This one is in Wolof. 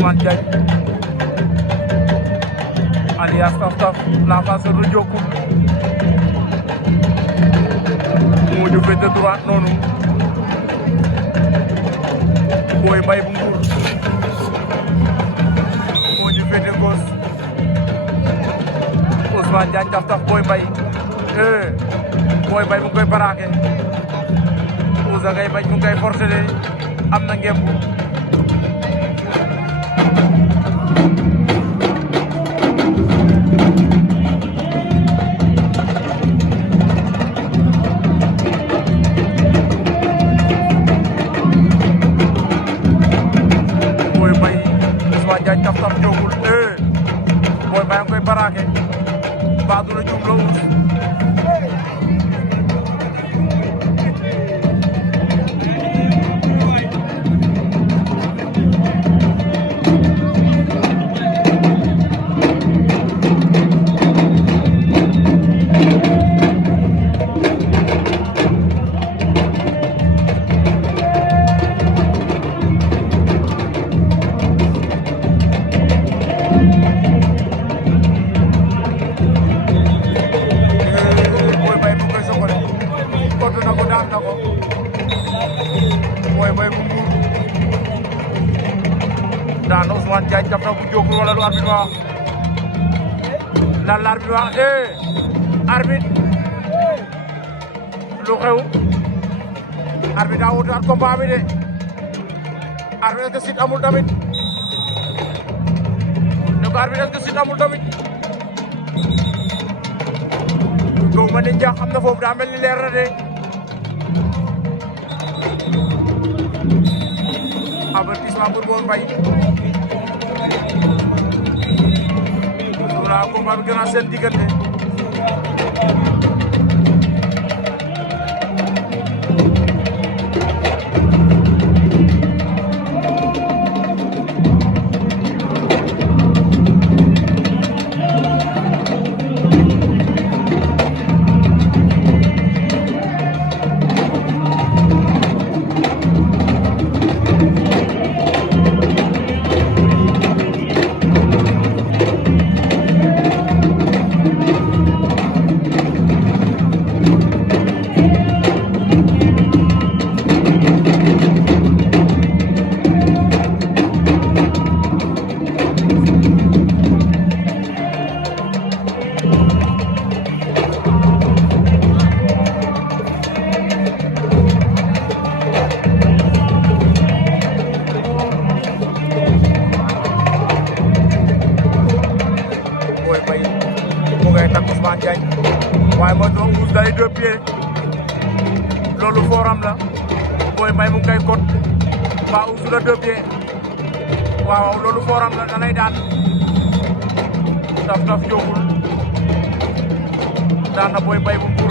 Ousmane Diagne alias Taf Taf la face de Diokul moo ñu féete droite noonu Boy Mbaye bu Mbour moo ñu féete gauche Ousmane Diagne Taf Taf Boy Mbaye Boy Mbaye mu ngi koy baraake Ouza ngay bañ mu ngi koy forcé am na ngemb Boy Mbaye Ousmane Diagne Taf Taf jógul Boy Mbaye nga koy baraake ba du la juum la Ouza Boy Mbaye bu Mbour daan Ousmane Diagne Taf Taf bu Diokul wala lu arbitre wax lan la arbitre wax arbitre lu xew arbitre daa wuute at combat bi de arbitre est-ce que sit amul tamit ne ko arbitre est-ce que sit amul tamit gaw ma ne njaax am na foofu daa mel ni leer na de avertissement pour Boy Mbaye wala combat bi gën a seen diggante Ousmane Diagne waaye mooy doon Ouza day deux pieds loolu fooram la Boy Mbaye mu ngi koy kot waa Ouza la deux pieds waaw loolu fooram la da lay daan Taf Taf jógul daan na Boy Mbaye bu Mbour